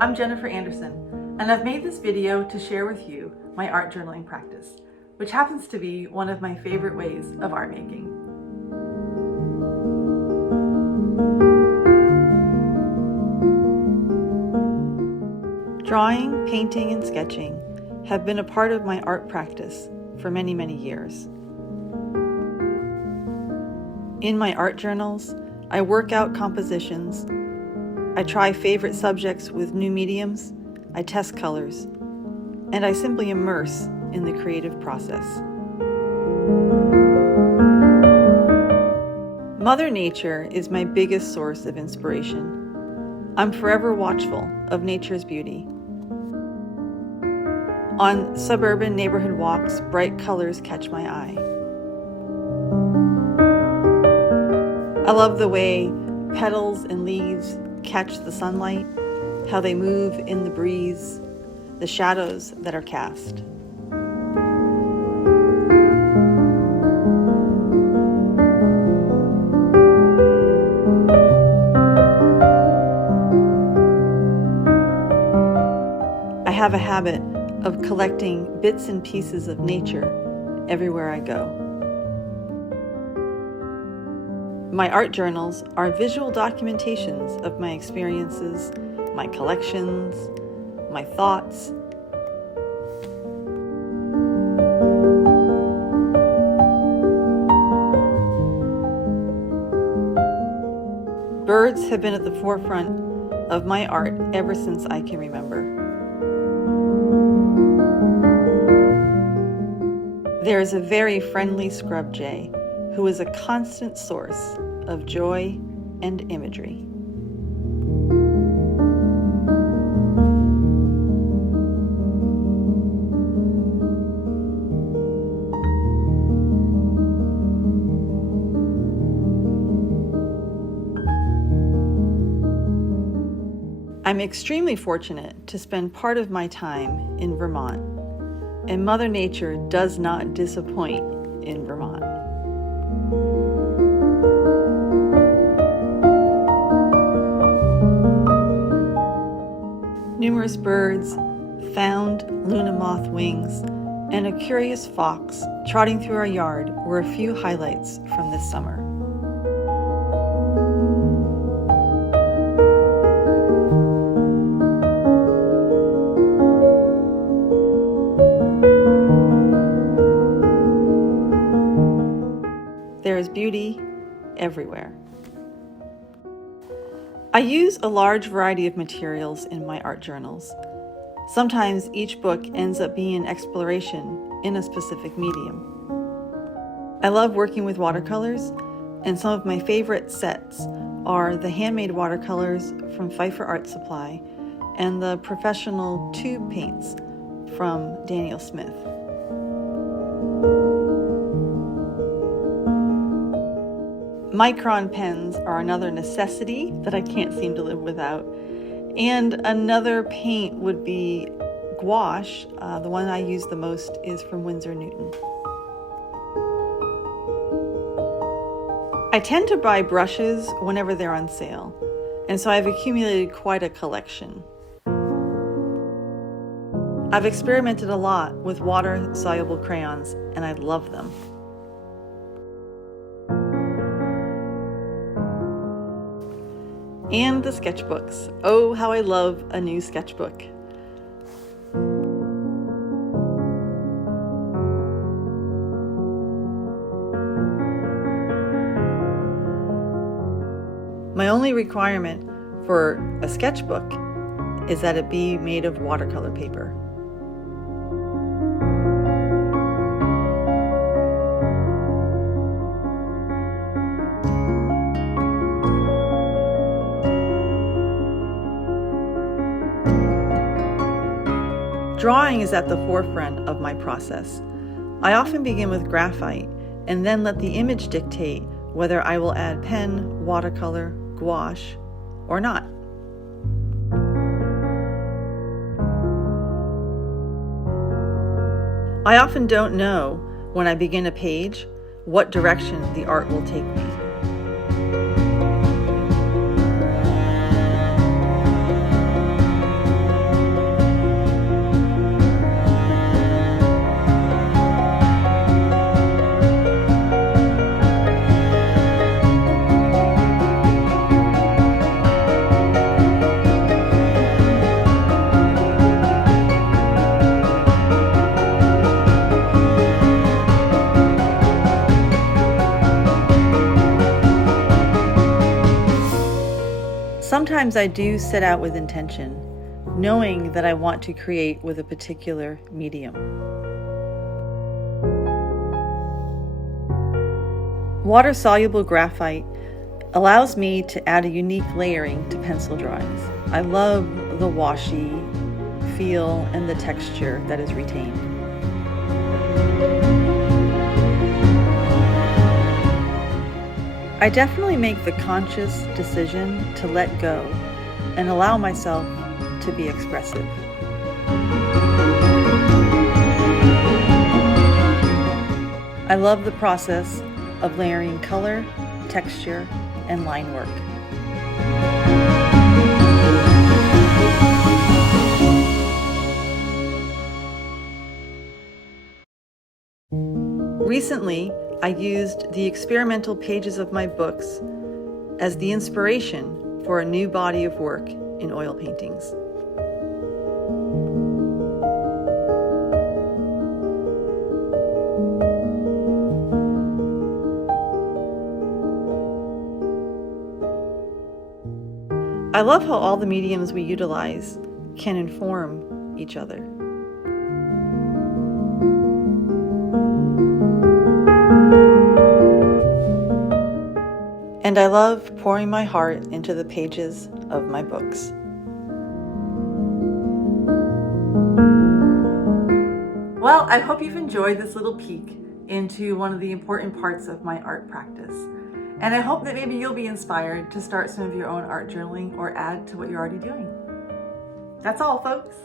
I'm Jennifer Anderson, and I've made this video to share with you my art journaling practice, which happens to be one of my favorite ways of art making. Drawing, painting, and sketching have been a part of my art practice for many, many years. In my art journals, I work out compositions, I try favorite subjects with new mediums, I test colors, and I simply immerse in the creative process. Mother Nature is my biggest source of inspiration. I'm forever watchful of nature's beauty. On suburban neighborhood walks, bright colors catch my eye. I love the way petals and leaves catch the sunlight, how they move in the breeze, the shadows that are cast. I have a habit of collecting bits and pieces of nature everywhere I go. My art journals are visual documentations of my experiences, my collections, my thoughts. Birds have been at the forefront of my art ever since I can remember. There is a very friendly scrub jay who is a constant source of joy and imagery. I'm extremely fortunate to spend part of my time in Vermont, and Mother Nature does not disappoint in Vermont. Numerous birds, found Luna moth wings, and a curious fox trotting through our yard were a few highlights from this summer. There is beauty everywhere. I use a large variety of materials in my art journals. Sometimes each book ends up being an exploration in a specific medium. I love working with watercolors, and some of my favorite sets are the handmade watercolors from Pfeiffer Art Supply and the professional tube paints from Daniel Smith. Micron pens are another necessity that I can't seem to live without. And another paint would be gouache. The one I use the most is from Winsor Newton. I tend to buy brushes whenever they're on sale, and so I've accumulated quite a collection. I've experimented a lot with water-soluble crayons, and I love them. And the sketchbooks. Oh, how I love a new sketchbook. My only requirement for a sketchbook is that it be made of watercolor paper. Drawing is at the forefront of my process. I often begin with graphite and then let the image dictate whether I will add pen, watercolor, gouache, or not. I often don't know when I begin a page what direction the art will take me. sometimes I do set out with intention, knowing that I want to create with a particular medium. Water-soluble graphite allows me to add a unique layering to pencil drawings. I love the washy feel and the texture that is retained. I definitely make the conscious decision to let go and allow myself to be expressive. I love the process of layering color, texture, and line work. Recently, I used the experimental pages of my books as the inspiration for a new body of work in oil paintings. I love how all the mediums we utilize can inform each other. And I love pouring my heart into the pages of my books. Well, I hope you've enjoyed this little peek into one of the important parts of my art practice. And I hope that maybe you'll be inspired to start some of your own art journaling or add to what you're already doing. That's all, folks.